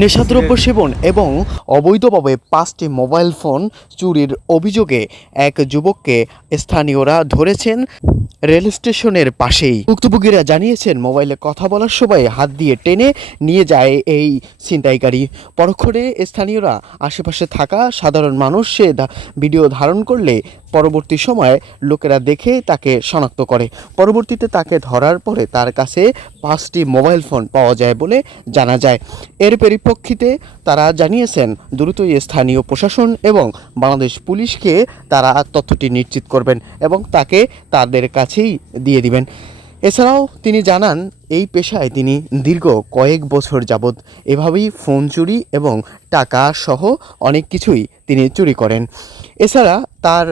নেশাদ্রব্য সেবন এবং অবৈধভাবে 5টি মোবাইল ফোন চুরির অভিযোগে এক যুবককে স্থানীয়রা ধরেছেন রেল স্টেশনের পাশেই। ভুক্তভোগীরা জানিয়েছেন, মোবাইলে কথা বলার সময় হাত দিয়ে টেনে নিয়ে যায় এই ছিনতাইকারী। পরক্ষণে স্থানীয়রা আশেপাশে থাকা সাধারণ মানুষ সে ভিডিও ধারণ করলে পরবর্তী সময়ে লোকেরা দেখে তাকে শনাক্ত করে। পরবর্তীতে তাকে ধরার পরে তার কাছে 5টি মোবাইল ফোন পাওয়া যায় বলে জানা যায়। এর পরিপ্রেক্ষিতে তারা জানিয়েছেন দ্রুতই স্থানীয় প্রশাসন এবং বাংলাদেশ পুলিশকে তারা তথ্যটি নিশ্চিত করবেন এবং তাকে তাদের কাছেই দিয়ে দিবেন। এছাড়াও তিনি জানান, এই পেশায় তিনি দীর্ঘ কয়েক বছর যাবৎ এভাবেই ফোন চুরি এবং টাকা সহ অনেক কিছুই তিনি চুরি করেন। এছাড়া তার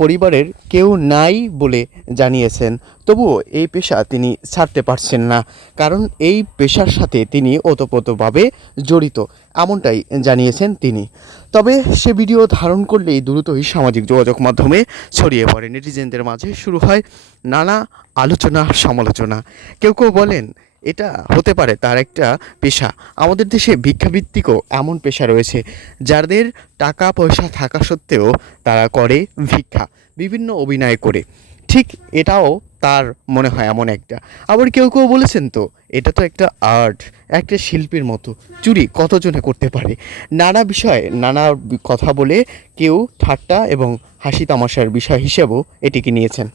পরিবারের কেউ নাই বলে জানিয়েছেন, তবুও এই পেশা তিনি ছাড়তে পারছেন না, কারণ এই পেশার সাথে তিনি ওতপ্রোতভাবে জড়িত, এমনটাই জানিয়েছেন তিনি। তবে সে ভিডিও ধারণ করলেই দ্রুতই সামাজিক যোগাযোগ মাধ্যমে ছড়িয়ে পড়ে। নেটিজেনদের মাঝে শুরু হয় নানা আলোচনা সমালোচনা। কেউ কেউ বলেন এটা হতে পারে তার একটা পেশা। আমাদের দেশে ভিক্ষাবৃত্তিকও এমন পেশা রয়েছে যাদের টাকা পয়সা থাকা সত্ত্বেও তারা করে ভিক্ষা, বিভিন্ন অভিনয় করে। ঠিক এটাও তার মনে হয় এমন একটা। আবার কেউ কেউ বলেছেন, তো এটা তো একটা আর্ট, একটা শিল্পীর মতো, চুরি কতজনে করতে পারে। নানা বিষয়ে নানা কথা বলে কেউ ঠাট্টা এবং হাসি তামাশার বিষয় হিসেবেও এটিকে নিয়েছেন।